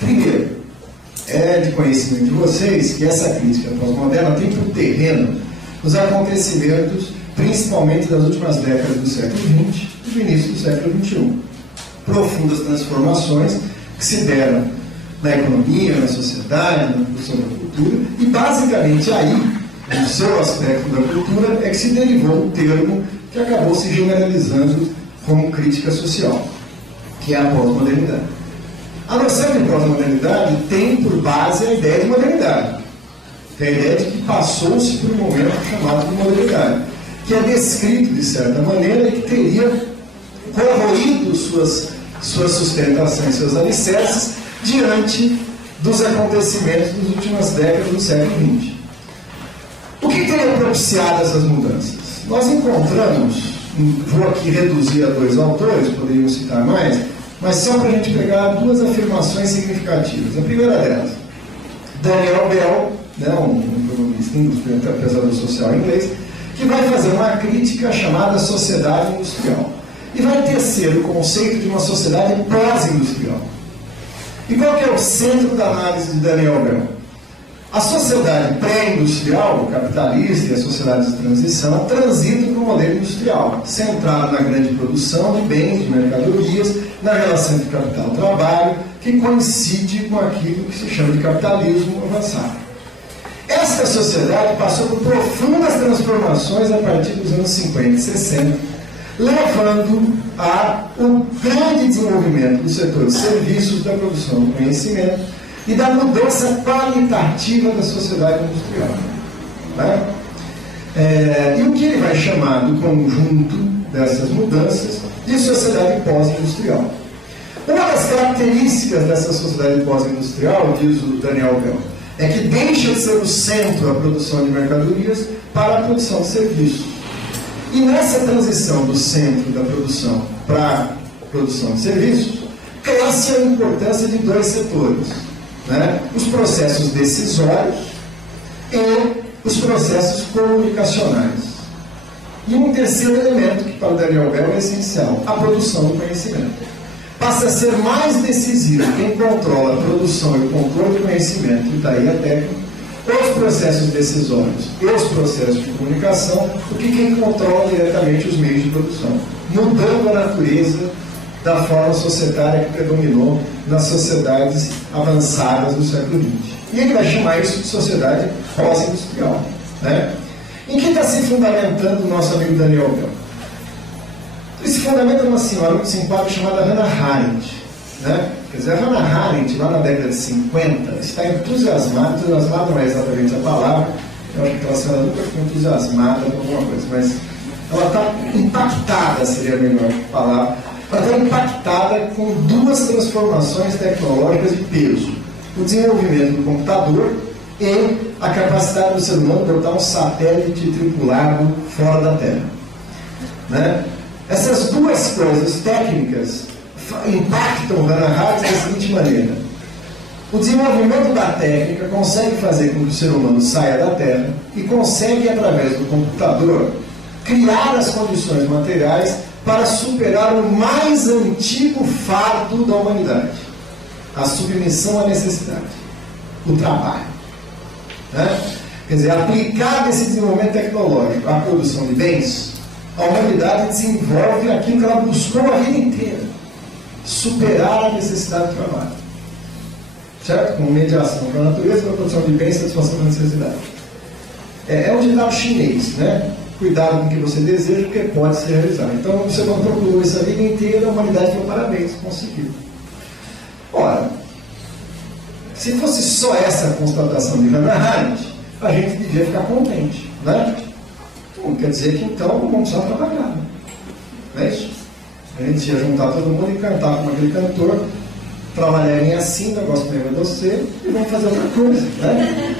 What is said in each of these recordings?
Primeiro, é de conhecimento de vocês que essa crítica pós-moderna tem por terreno os acontecimentos, principalmente das últimas décadas do século XX e do início do século XXI. Profundas transformações que se deram na economia, na sociedade, na produção da cultura, e basicamente aí, no seu aspecto da cultura, é que se derivou o termo que acabou se generalizando como crítica social, que é a pós-modernidade. A noção de pós-modernidade tem por base a ideia de modernidade, que é a ideia de que passou-se por um momento chamado de modernidade, que é descrito, de certa maneira, e que teria corroído suas sustentações, seus alicerces, diante dos acontecimentos das últimas décadas do século XX. O que teria propiciado essas mudanças? Nós encontramos, vou aqui reduzir a 2 autores, poderíamos citar mais, mas só para a gente pegar 2 afirmações significativas. A primeira delas, Daniel Bell, um economista, pensador social inglês, que vai fazer uma crítica chamada sociedade industrial. E vai tecer o conceito de uma sociedade pós-industrial. E qual que é o centro da análise de Daniel Bell? A sociedade pré-industrial, capitalista e a sociedade de transição transitam para o modelo industrial, centrado na grande produção de bens, de mercadorias, na relação entre capital e trabalho, que coincide com aquilo que se chama de capitalismo avançado. Esta sociedade passou por profundas transformações a partir dos anos 50 e 60, levando ao grande desenvolvimento do setor de serviços, da produção do conhecimento e da mudança qualitativa da sociedade industrial. Né? E o que ele vai chamar do conjunto dessas mudanças de sociedade pós-industrial. Uma das características dessa sociedade pós-industrial, diz o Daniel Bell, é que deixa de ser o centro a produção de mercadorias para a produção de serviços. E nessa transição do centro da produção para a produção de serviços, cresce a importância de 2 setores, né? Os processos decisórios e os processos comunicacionais. E um terceiro elemento, que para o Daniel Bell é essencial, a produção do conhecimento. Passa a ser mais decisivo quem controla a produção e o controle do conhecimento, e daí a técnica, os processos decisórios e os processos de comunicação, do que quem controla diretamente os meios de produção, mudando a natureza da forma societária que predominou nas sociedades avançadas do século XX. E ele vai chamar isso de sociedade pós-industrial. Né? Em que está se fundamentando o nosso amigo Daniel Bell? Ele se fundamenta numa senhora muito simpática chamada Hannah Arendt. Né? Quer dizer, a Hannah Arendt, lá na década de 50, está entusiasmada não é exatamente a palavra, eu acho que aquela senhora nunca ficou entusiasmada com alguma coisa, mas ela está impactada, seria a melhor palavra, ela está impactada com 2 transformações tecnológicas de peso: o desenvolvimento do computador e a capacidade do ser humano de botar um satélite tripulado fora da Terra. Né? Essas 2 coisas técnicas impactam Hannah Arendt da seguinte maneira: o desenvolvimento da técnica consegue fazer com que o ser humano saia da Terra e consegue, através do computador, criar as condições materiais para superar o mais antigo fardo da humanidade: a submissão à necessidade, o trabalho. Né? Quer dizer, aplicado esse desenvolvimento tecnológico à produção de bens, a humanidade desenvolve aquilo que ela buscou a vida inteira: superar a necessidade do trabalho. Certo? Com mediação para a natureza, para a produção de bens e satisfação da necessidade. É um ditado chinês, né? Cuidado com o que você deseja, porque pode se realizar. Então, você não procurou isso a vida inteira, a humanidade deu parabéns, conseguiu. Ora, se fosse só essa constatação de Hannah Arendt, a gente devia ficar contente, né? Então, quer dizer que então vamos só trabalhar. Não é isso? A gente ia juntar todo mundo e cantar como aquele cantor: trabalharem assim, negócio mesmo é você, e vamos fazer outra coisa, né?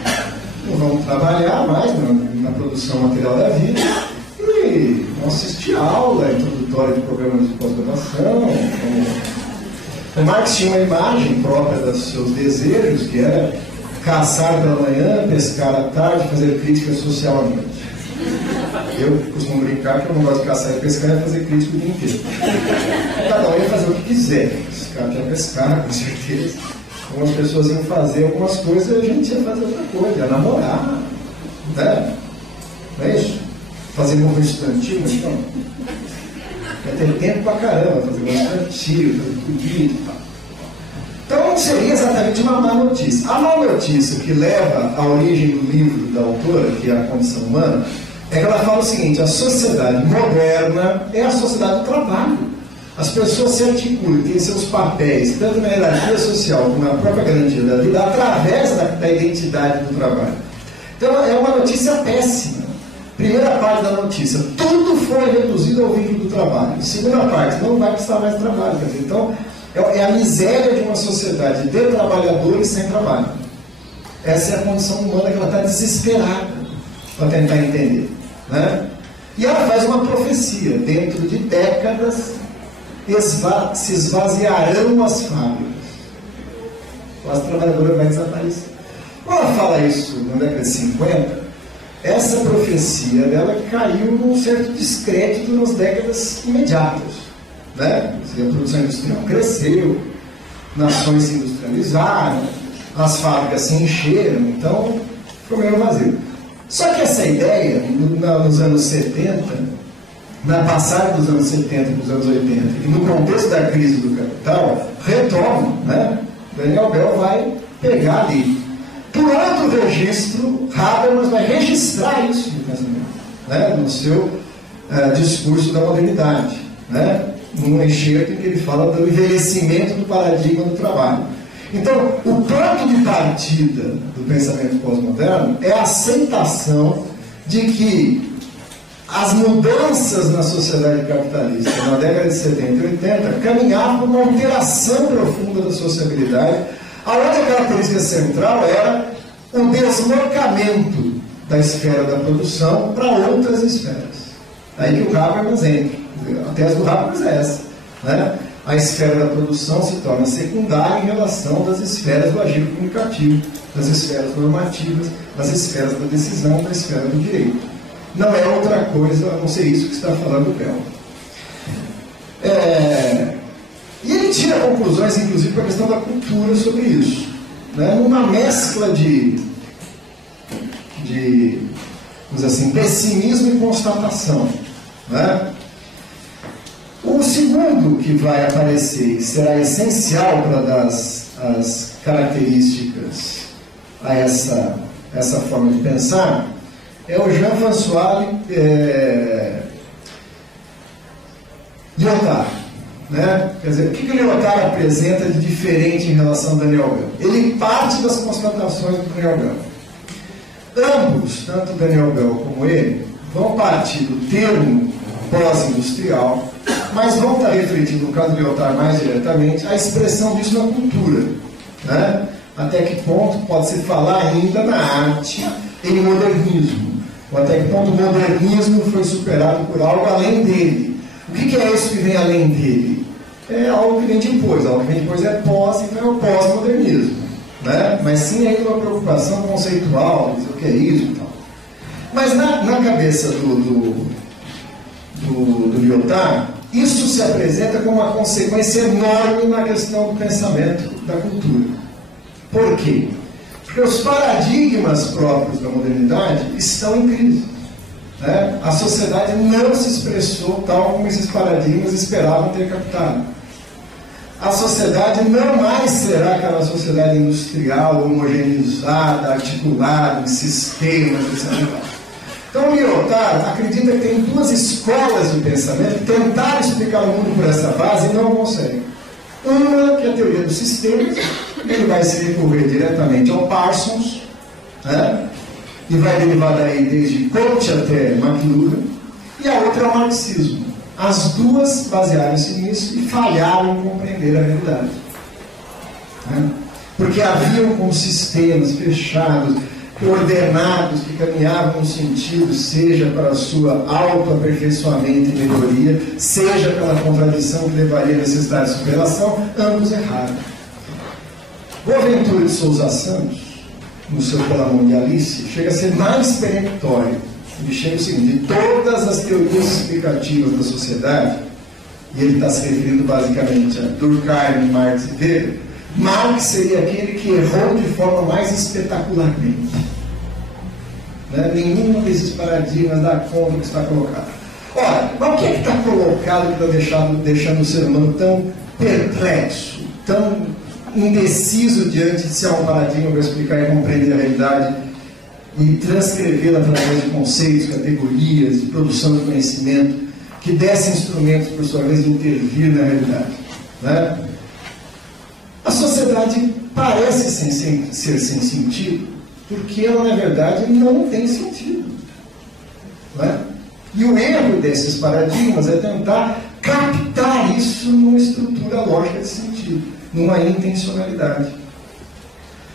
Não vamos trabalhar mais na produção material da vida e vamos assistir aula introdutória de programas de pós-graduação. O Marx tinha uma imagem própria dos seus desejos, que era caçar pela manhã, pescar à tarde, fazer crítica social à noite. Eu costumo brincar que eu não gosto de caçar e pescar, é fazer crítica o dia inteiro. Cada um ia fazer o que quiser. Esse cara quer pescar, com certeza. Algumas pessoas iam fazer algumas coisas e a gente ia fazer outra coisa, ia namorar, né? Não é isso? Fazer movimento estudantil, então. Ia ter tempo pra caramba, fazer movimento estudantil, fazer política e tal. Então não seria exatamente uma má notícia. A má notícia que leva à origem do livro da autora, que é A Condição Humana, é que ela fala o seguinte: a sociedade moderna é a sociedade do trabalho. As pessoas se articulam, têm seus papéis, tanto na hierarquia social como na própria garantia da vida, através da identidade do trabalho. Então é uma notícia péssima. Primeira parte da notícia: tudo foi reduzido ao vínculo do trabalho. Segunda parte: não vai precisar mais de trabalho. Quer dizer, então, é a miséria de uma sociedade de trabalhadores sem trabalho. Essa é a condição humana que ela está desesperada para tentar entender, né? E ela faz uma profecia: dentro de décadas se esvaziarão as fábricas, as trabalhadoras vão desaparecer. Quando ela fala isso na década de 50, essa profecia dela caiu num certo descrédito nas décadas imediatas, né? A produção industrial cresceu, nações se industrializaram, as fábricas se encheram, então ficou meio vazio. Só que essa ideia, nos anos 70, na passagem dos anos 70 para os anos 80, e no contexto da crise do capital, retoma, né? Daniel Bell vai pegar ali. Por outro registro, Habermas vai registrar isso no pensamento, né? No seu discurso da modernidade, né? Num excerto em que ele fala do envelhecimento do paradigma do trabalho. Então, o ponto de partida do pensamento pós-moderno é a aceitação de que as mudanças na sociedade capitalista na década de 70 e 80 caminhavam para uma alteração profunda da sociabilidade, onde a característica central era o deslocamento da esfera da produção para outras esferas. Aí que o Habermas entra. A tese do Habermas é essa, né? A esfera da produção se torna secundária em relação das esferas do agir comunicativo, das esferas normativas, das esferas da decisão, da esfera do direito. Não é outra coisa a não ser isso que está falando o Bell. E ele tira conclusões, inclusive, para a questão da cultura sobre isso, né? Numa mescla de vamos dizer assim, pessimismo e constatação, né? O segundo que vai aparecer e será essencial para dar as características a essa forma de pensar é o Jean-François Lyotard, né? Quer dizer, o que Lyotard apresenta de diferente em relação ao Daniel Bell? Ele parte das constatações do Daniel Bell. Ambos, tanto Daniel Bell como ele, vão partir do termo pós-industrial, mas vão estar refletindo, no caso do Lyotard mais diretamente, a expressão disso na cultura, né? Até que ponto pode-se falar ainda na arte e no modernismo, ou até que ponto o modernismo foi superado por algo além dele. O que é isso que vem além dele? É algo que vem depois. Algo que vem depois é pós, então é o pós-modernismo, né? Mas sim ainda uma preocupação conceitual, dizer o que é isso e tal. Mas na cabeça do Lyotard, isso se apresenta como uma consequência enorme na questão do pensamento da cultura. Por quê? Porque os paradigmas próprios da modernidade estão em crise, né? A sociedade não se expressou tal como esses paradigmas esperavam ter captado. A sociedade não mais será aquela sociedade industrial, homogeneizada, articulada, em sistemas, etc. Então o Lyotard acredita que tem duas escolas de pensamento que tentaram explicar o mundo por essa base e não conseguem. Uma que é a teoria dos sistemas, ele vai se recorrer diretamente ao Parsons, né? E vai derivar daí desde Comte até McLuhan, e a outra é o marxismo. As duas basearam-se nisso e falharam em compreender a realidade, né? Porque haviam como sistemas fechados, ordenados, que caminhavam no sentido, seja para a sua autoaperfeiçoamento e melhoria, seja pela contradição que levaria à necessidade de superação, ambos erraram. Boaventura de Sousa Santos, no seu Pela Mão de Alice, chega a ser mais peremptório. Ele chega o seguinte: de todas as teorias explicativas da sociedade, e ele está se referindo basicamente a Durkheim, Marx e Weber, Marx seria aquele que errou de forma mais espetacularmente. Né? Nenhum desses paradigmas dá conta do que está colocado. Ora, mas o que é que está colocado que está deixando o ser humano tão perplexo, tão indeciso diante de se há um paradigma para explicar e compreender a realidade e transcrevê-la através de conceitos, categorias, de produção de conhecimento, que dessem instrumentos, por sua vez, de intervir na realidade. Né? A sociedade parece ser sem sentido, porque ela, na verdade, não tem sentido. Não é? E o erro desses paradigmas é tentar captar isso numa estrutura lógica de sentido, numa intencionalidade.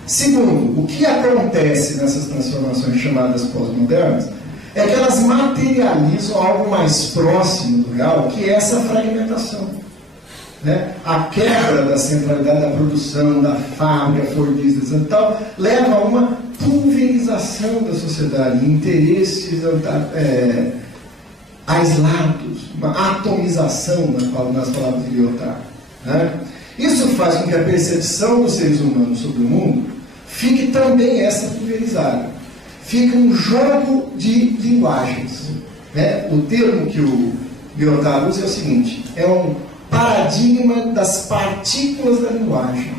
Segundo, o que acontece nessas transformações chamadas pós-modernas é que elas materializam algo mais próximo do real, que é essa fragmentação. Né? A quebra da centralidade da produção, da fábrica, fordista e tal, leva a uma pulverização da sociedade, interesses aislados, uma atomização, nas palavras de Lyotard. Né? Isso faz com que a percepção dos seres humanos sobre o mundo fique também essa pulverizada. Fica um jogo de linguagens. Né? O termo que o Lyotard usa é o seguinte: é um paradigma das partículas da linguagem.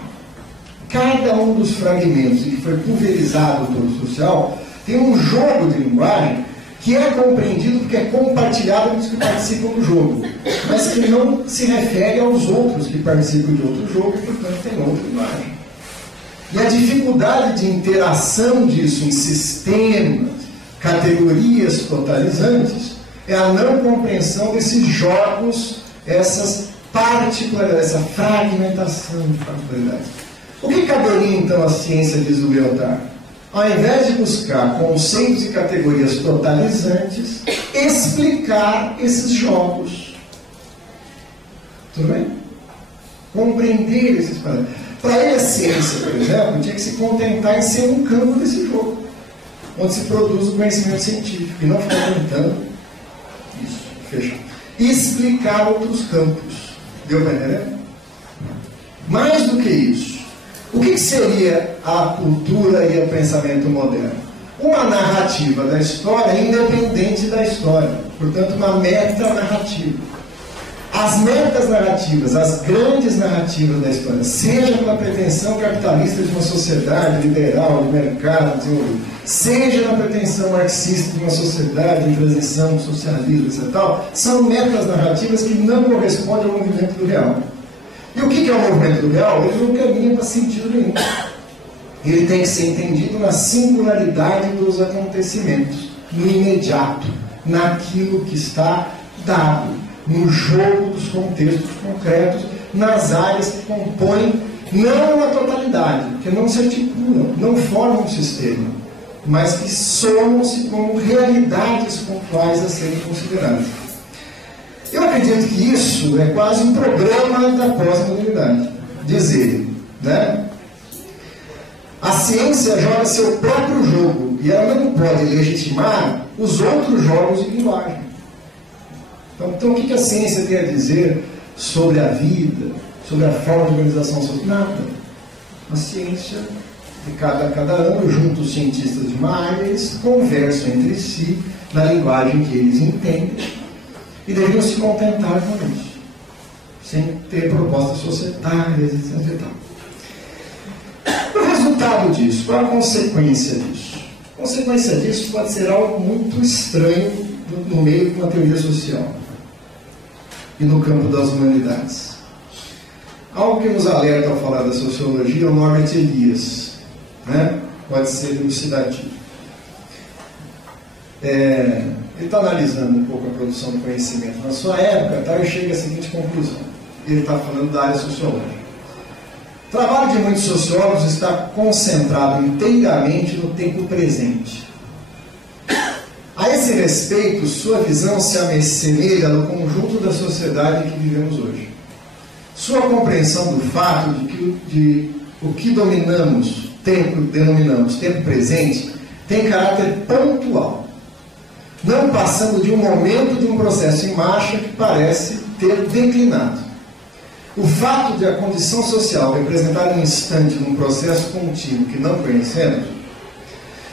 Cada um dos fragmentos que foi pulverizado pelo social tem um jogo de linguagem que é compreendido porque é compartilhado pelos que participam do jogo, mas que não se refere aos outros que participam de outro jogo e, portanto, tem outra linguagem. E a dificuldade de interação disso em sistemas, categorias totalizantes, é a não compreensão desses jogos, essas particularidades, essa fragmentação de particularidades. O que caberia, então, à ciência, diz o Lyotard? Ao invés de buscar conceitos e categorias totalizantes, explicar esses jogos. Tudo bem? Compreender esses parâmetros. Para ele, a ciência, por exemplo, tinha que se contentar em ser um campo desse jogo, onde se produz o conhecimento científico, e não ficar tentando isso, fechar. E explicar outros campos. Deu para entender? Mais do que isso, o que seria a cultura e o pensamento moderno? Uma narrativa da história independente da história, portanto, uma metanarrativa. As metas narrativas, as grandes narrativas da história, seja pela pretensão capitalista de uma sociedade liberal, de mercado desenvolvido, seja na pretensão marxista de uma sociedade em transição, socialismo, etc., são metas narrativas que não correspondem ao movimento do real. E o que é o movimento do real? Ele não caminha para sentido nenhum. Ele tem que ser entendido na singularidade dos acontecimentos, no imediato, naquilo que está dado, no jogo dos contextos concretos, nas áreas que compõem, não a totalidade, porque não se articulam, não formam um sistema, mas que somam-se como realidades pontuais a serem consideradas. Eu acredito que isso é quase um programa da pós-modernidade. Dizer, né? A ciência joga seu próprio jogo e ela não pode legitimar os outros jogos de linguagem. Então o que a ciência tem a dizer sobre a vida, sobre a forma de organização social? Nada. A ciência, de cada ano, junto os cientistas de uma área, eles conversam entre si na linguagem que eles entendem e deveriam se contentar com isso, sem ter propostas societárias, etc. O resultado disso, qual a consequência disso? A consequência disso pode ser algo muito estranho no meio de uma teoria social e no campo das humanidades. Algo que nos alerta ao falar da sociologia é o Norbert Elias, né? Pode ser elucidativo. Ele está analisando um pouco a produção do conhecimento na sua época, e chega à seguinte conclusão. Ele está falando da área sociológica. O trabalho de muitos sociólogos está concentrado inteiramente no tempo presente. A esse respeito, sua visão se assemelha no conjunto da sociedade em que vivemos hoje. Sua compreensão do fato de que o que denominamos tempo presente tem caráter pontual, não passando de um momento de um processo em marcha que parece ter declinado. O fato de a condição social representar um instante num processo contínuo que não conhecemos,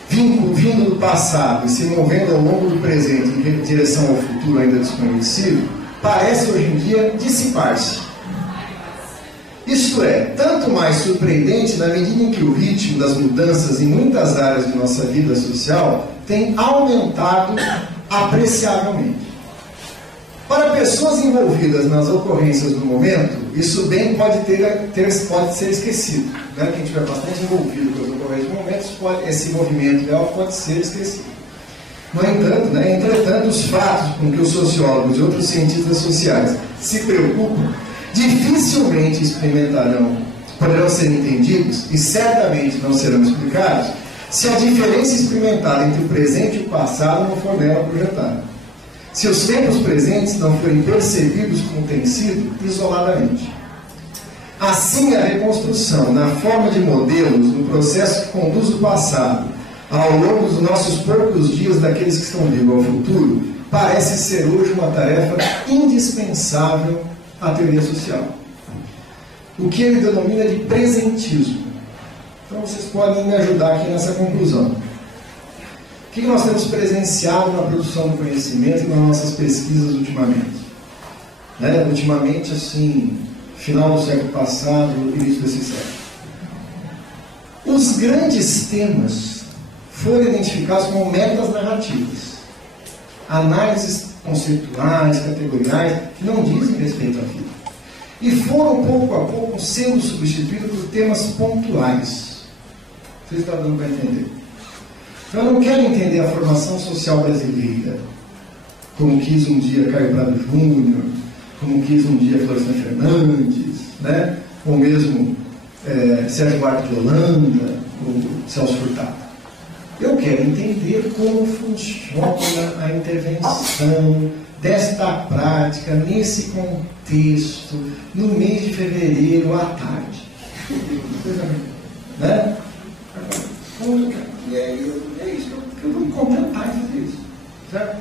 vindo do passado e se movendo ao longo do presente em direção ao futuro ainda desconhecido, parece hoje em dia dissipar-se. Isto é, tanto mais surpreendente na medida em que o ritmo das mudanças em muitas áreas de nossa vida social tem aumentado apreciavelmente. Para pessoas envolvidas nas ocorrências do momento, isso bem pode ser esquecido. Né? Quem estiver bastante envolvido com as ocorrências do momento, esse movimento real pode ser esquecido. No entanto, entretanto, os fatos com que os sociólogos e outros cientistas sociais se preocupam dificilmente poderão ser entendidos e certamente não serão explicados se a diferença experimentada entre o presente e o passado não for nela projetada. Se os tempos presentes não forem percebidos como têm sido, isoladamente. Assim, a reconstrução, na forma de modelos, no processo que conduz o passado, ao longo dos nossos poucos dias daqueles que estão vivos ao futuro, parece ser hoje uma tarefa indispensável à teoria social. O que ele denomina de presentismo. Então, vocês podem me ajudar aqui nessa conclusão. O que nós temos presenciado na produção do conhecimento e nas nossas pesquisas ultimamente? Ultimamente, assim, final do século passado, início desse século. Os grandes temas foram identificados como metas narrativas. Análises conceituais, categoriais, que não dizem respeito à vida. E foram, pouco a pouco, sendo substituídos por temas pontuais. Vocês estão dando para entender? Então, eu não quero entender a formação social brasileira, como quis um dia Caio Prado Júnior, como quis um dia Florestan Fernandes, né? Ou mesmo Sérgio Buarque de Holanda, ou Celso Furtado. Eu quero entender como funciona a intervenção desta prática, nesse contexto, no mês de fevereiro, à tarde. Né? É isso que eu vou me contentar em fazer isso. Certo?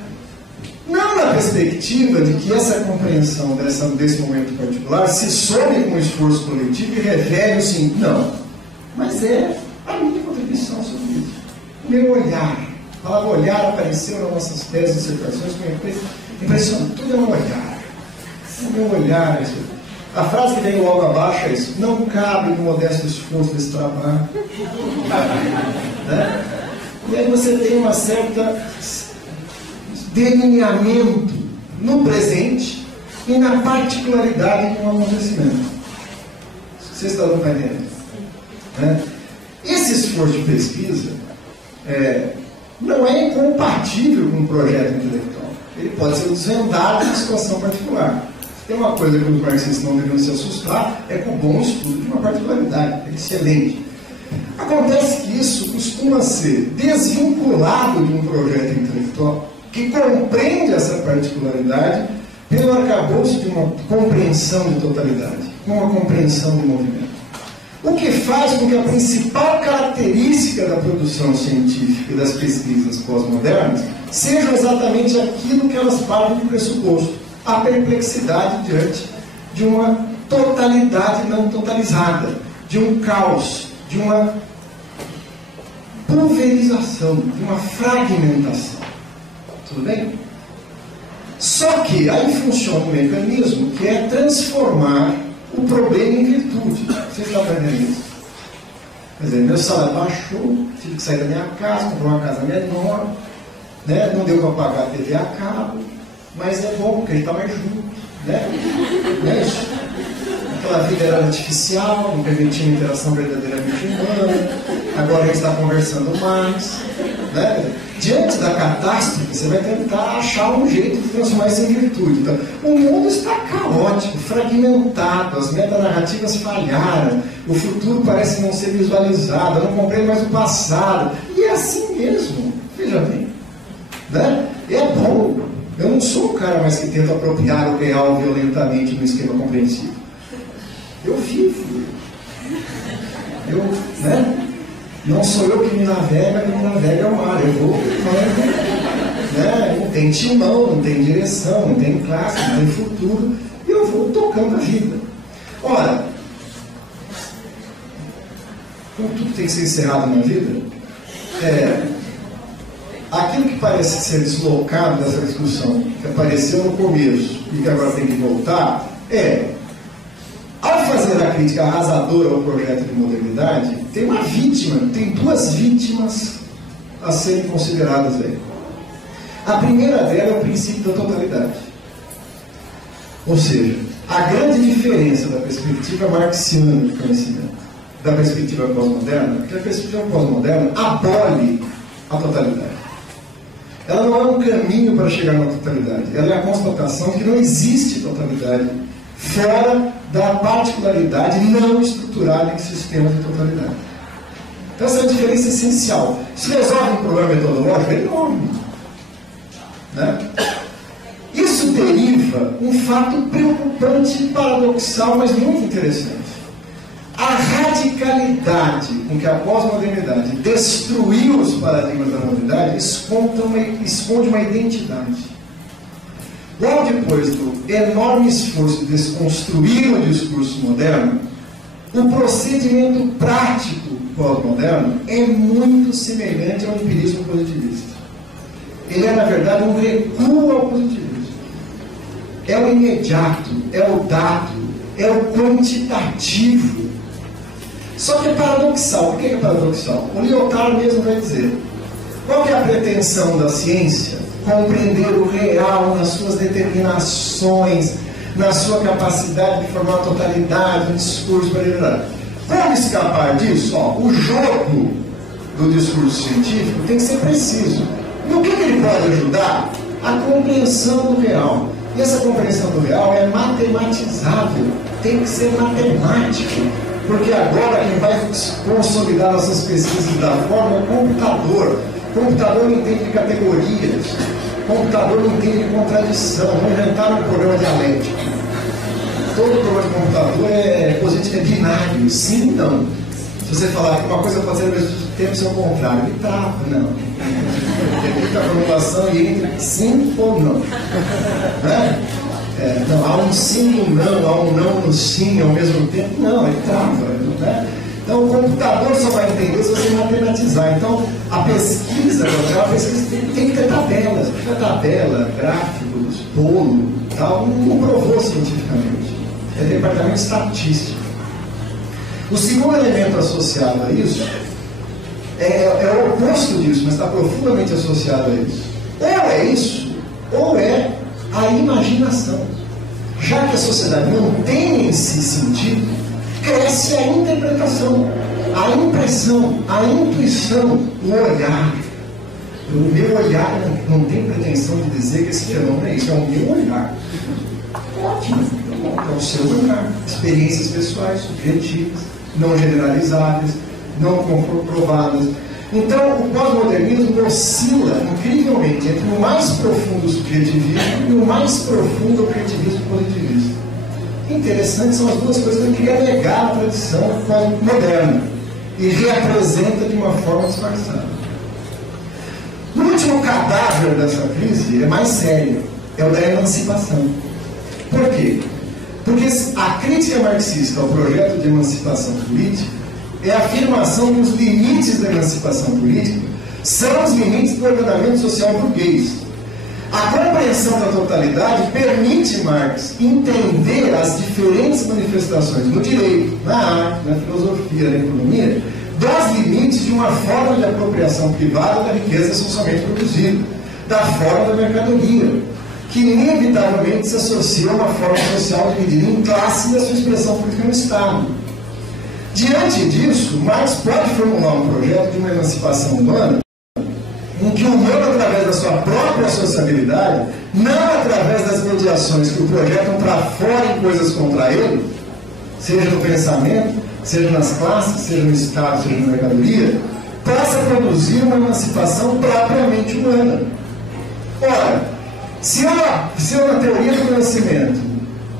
Não na perspectiva de que essa compreensão desse momento particular se some com o esforço coletivo e revele o sim. Não. Mas é a minha contribuição sobre isso. O meu olhar. A palavra olhar apareceu nas nossas teses e dissertações com impressionante. Tudo é um olhar. O meu olhar. A frase que vem logo abaixo é isso. Não cabe no modesto esforço desse trabalho. Né? E aí você tem uma certa delineamento no presente e na particularidade de um acontecimento. Vocês estão entendendo? Né? Esse esforço de pesquisa não é incompatível com um projeto intelectual. Ele pode ser desvendado em situação particular. Tem uma coisa que os marxistas não devem se assustar, é com o bom estudo de uma particularidade, é excelente. Acontece que isso costuma ser desvinculado de um projeto intelectual que compreende essa particularidade pelo arcabouço de uma compreensão de totalidade, uma compreensão de movimento. O que faz com que a principal característica da produção científica e das pesquisas pós-modernas seja exatamente aquilo que elas partem de pressuposto, a perplexidade diante de uma totalidade não totalizada, de um caos, de uma pulverização, de uma fragmentação. Tudo bem? Só que aí funciona um mecanismo que é transformar o problema em virtude. Vocês estão aprendendo isso? Quer dizer, meu salário baixou, tive que sair da minha casa, comprar uma casa menor, né? Não deu para pagar a TV a cabo, mas é bom porque a gente está mais junto, né? Não é isso? Aquela vida era artificial, não permitia uma interação verdadeiramente humana, agora a gente está conversando mais, né? Diante da catástrofe, você vai tentar achar um jeito de transformar isso em virtude. Então, o mundo está caótico, fragmentado, as metanarrativas falharam, o futuro parece não ser visualizado, eu não compreendo mais o passado. E é assim mesmo, veja bem. Né? É bom. Eu não sou o cara mais que tenta apropriar o real violentamente no esquema compreensivo. Eu vivo. Né? Não sou eu que me navega o mar. Eu vou, né? Não tem timão, não tem direção, não tem classe, não tem futuro. E eu vou tocando a vida. Ora, como tudo tem que ser encerrado na vida, aquilo que parece ser deslocado dessa discussão, que apareceu no começo e que agora tem que voltar, ao fazer a crítica arrasadora ao projeto de modernidade, tem duas vítimas a serem consideradas aí. A primeira dela é o princípio da totalidade. Ou seja, a grande diferença da perspectiva marxiana de conhecimento da perspectiva pós-moderna é que a perspectiva pós-moderna abole a totalidade. Ela não é um caminho para chegar na totalidade, ela é a constatação que não existe totalidade fora da particularidade não estruturada em sistema de totalidade. Então essa é a diferença essencial. Isso resolve um problema metodológico enorme, né? Isso deriva um fato preocupante, paradoxal, mas muito interessante. A radicalidade com que a pós-modernidade destruiu os paradigmas da modernidade esconde uma identidade. Logo depois do enorme esforço de desconstruir o discurso moderno, o procedimento prático pós-moderno é muito semelhante ao empirismo positivista. Ele é, na verdade, um recuo ao positivismo. É o imediato, é o dado, é o quantitativo. Só que é paradoxal. Por que é paradoxal? O Lyotard mesmo vai dizer: qual que é a pretensão da ciência? Compreender o real nas suas determinações, na sua capacidade de formar a totalidade do discurso para liderar. Como escapar disso? O jogo do discurso científico tem que ser preciso. No que ele pode ajudar? A compreensão do real. E essa compreensão do real é matematizável, tem que ser matemático, porque agora quem vai consolidar nossas pesquisas da forma é o computador. O computador não entende de categorias, o computador não entende de contradição, não inventaram um programa dialético. Todo programa de computador é positivo, é binário, sim e não. Se você falar que uma coisa pode ser ao mesmo tempo ser o contrário, ele trava, não. Depende da formulação e entra sim ou não. Né? Não, há um sim no não, há um não no sim ao mesmo tempo. Não, ele trava. Né? Então o computador só vai entender se você matematizar. Então a pesquisa tem que ter tabelas. Porque a tabela, gráficos, bolo, tal, não provou cientificamente. É departamento estatístico. O segundo elemento associado a isso é o oposto disso, mas está profundamente associado a isso. Ou é isso, ou é a imaginação. Já que a sociedade não tem em si sentido, cresce a interpretação, a impressão, a intuição, o olhar. O meu olhar não tem pretensão de dizer que esse fenômeno é isso, é o meu olhar. Ótimo, é o seu olhar. Experiências pessoais, subjetivas, não generalizáveis, não comprovadas. Então, o pós-modernismo oscila incrivelmente entre o mais profundo subjetivismo e o mais profundo objetivismo positivista. Interessantes são as duas coisas que eu queria negar à tradição moderna e reapresenta de uma forma disfarçada. O último cadáver dessa crise é mais sério, é o da emancipação. Por quê? Porque a crítica marxista ao projeto de emancipação política é a afirmação que os limites da emancipação política são os limites do ordenamento social burguês. A compreensão da totalidade permite Marx entender as diferentes manifestações no direito, na arte, na filosofia, na economia, dos limites de uma forma de apropriação privada da riqueza socialmente produzida, da forma da mercadoria, que inevitavelmente se associa a uma forma social dividida em classe e a sua expressão política no Estado. Diante disso, Marx pode formular um projeto de uma emancipação humana em que o humano, através da sua própria sociabilidade, não através das mediações que o projetam para fora em coisas contra ele, seja no pensamento, seja nas classes, seja no Estado, seja na mercadoria, possa produzir uma emancipação propriamente humana. Ora, se eu na teoria do conhecimento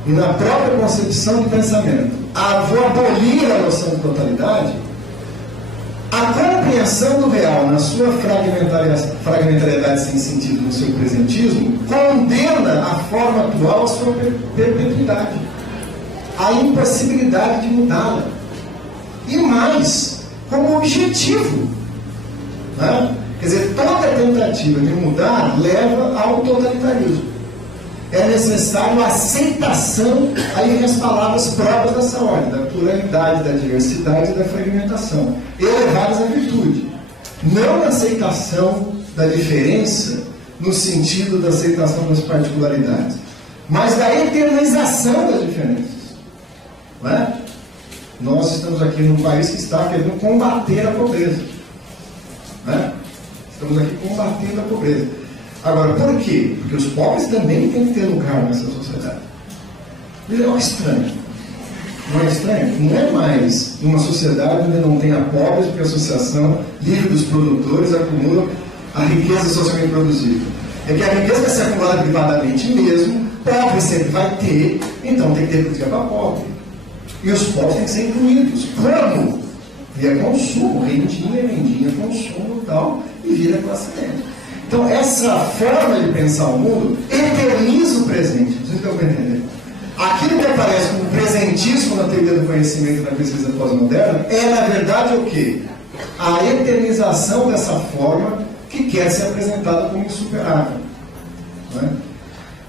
e na própria concepção de pensamento vou abolir a noção de totalidade, a compreensão do real na sua fragmentariedade sem sentido, no seu presentismo, condena a forma atual à sua perpetuidade. a impossibilidade de mudá-la. E mais, como objetivo. Né? Quer dizer, toda tentativa de mudar leva ao totalitarismo. É necessário a aceitação, aí vem as palavras próprias dessa ordem, da pluralidade, da diversidade e da fragmentação, elevadas à virtude. Não a aceitação da diferença, no sentido da aceitação das particularidades, mas da eternização das diferenças. Não é? Nós estamos aqui num país que está querendo combater a pobreza. Não é? Estamos aqui combatendo a pobreza. Agora, por quê? Porque os pobres também têm que ter lugar nessa sociedade. Isso é estranho. Não é estranho? Não é mais uma sociedade onde não tenha pobres, porque a associação livre dos produtores acumula a riqueza socialmente produzida. É que a riqueza vai ser acumulada privadamente mesmo, pobre sempre vai ter, então tem que ter política para pobre. E os pobres têm que ser incluídos. Como? Via consumo, rendinha, consumo e tal, e vira classe média. Então, essa forma de pensar o mundo eterniza o presente. Vocês estão entendendo? Aquilo que aparece como presentismo na teoria do conhecimento e na pesquisa pós-moderna é, na verdade, o quê? A eternização dessa forma que quer ser apresentada como insuperável. Não é?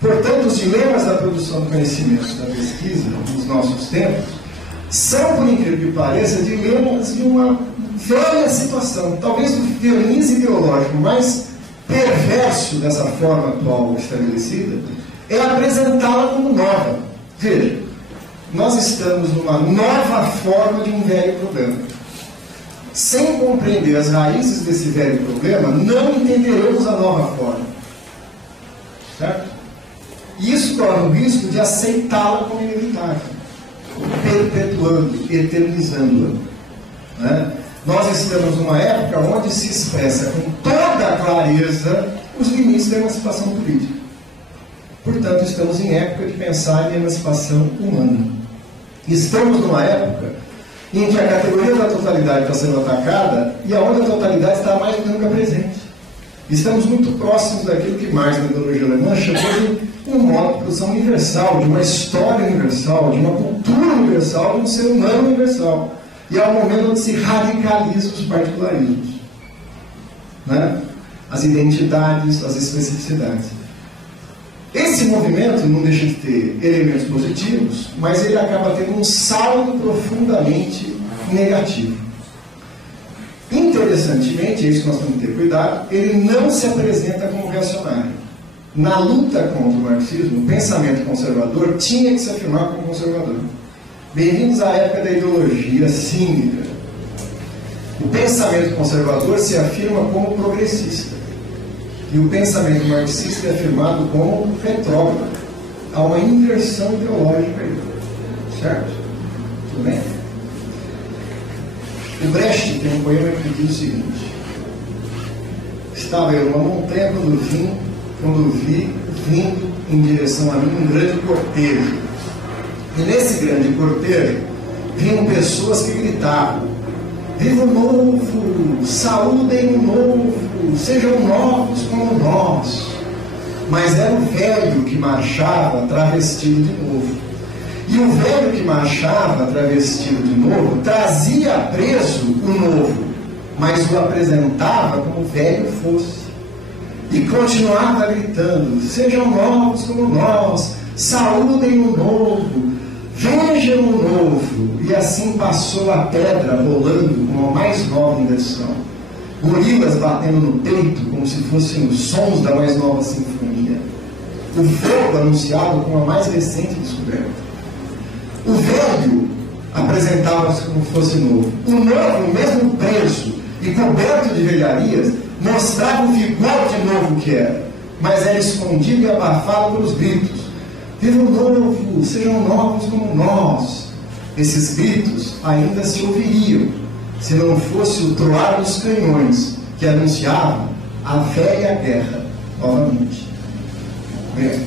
Portanto, os dilemas da produção do conhecimento, da pesquisa, nos nossos tempos, são, por incrível que pareça, dilemas de uma velha situação. Talvez o verniz ideológico mais perverso dessa forma atual estabelecida é apresentá-la como nova. Veja, nós estamos numa nova forma de um velho problema. Sem compreender as raízes desse velho problema, não entenderemos a nova forma. Certo? Isso corre o risco de aceitá-la como inevitável, perpetuando, eternizando-a. Né? Nós estamos numa época onde se expressa com toda clareza os limites da emancipação política. Portanto, estamos em época de pensar em emancipação humana. Estamos numa época em que a categoria da totalidade está sendo atacada e aonde a totalidade está mais do que nunca presente. Estamos muito próximos daquilo que Marx, na ideologia alemã, chamou de um modo de produção universal, de uma história universal, de uma cultura universal, de um ser humano universal. E é o momento onde se radicalizam os particularismos, né? As identidades, as especificidades. Esse movimento não deixa de ter elementos positivos, mas ele acaba tendo um saldo profundamente negativo. Interessantemente, é isso que nós temos que ter cuidado, ele não se apresenta como reacionário. Na luta contra o marxismo, o pensamento conservador tinha que se afirmar como conservador. Bem-vindos à época da ideologia cínica. O pensamento conservador se afirma como progressista. E o pensamento marxista é afirmado como retrógrado. Há uma inversão ideológica aí. Certo? Tudo bem? O Brecht tem um poema que diz o seguinte: estava eu numa montanha quando vi vindo em direção a mim um grande cortejo. E nesse grande cortejo vinham pessoas que gritavam: viva o novo, saúdem o novo, sejam novos como nós. Mas era o velho que marchava travestido de novo. E o velho que marchava travestido de novo trazia preso o novo, mas o apresentava como velho fosse. E continuava gritando: sejam novos como nós, saúdem o novo, vejam o novo. E assim passou a pedra rolando com a mais nova inversão. Gorilas batendo no peito como se fossem os sons da mais nova sinfonia. O fogo anunciado com a mais recente descoberta. O velho apresentava-se como fosse novo. O novo, mesmo preso e coberto de velharias, mostrava o vigor de novo que era, mas era escondido e abafado pelos gritos: viva o novo, sejam novos como nós. Esses gritos ainda se ouviriam se não fosse o troar dos canhões que anunciavam a velha guerra novamente. Bem.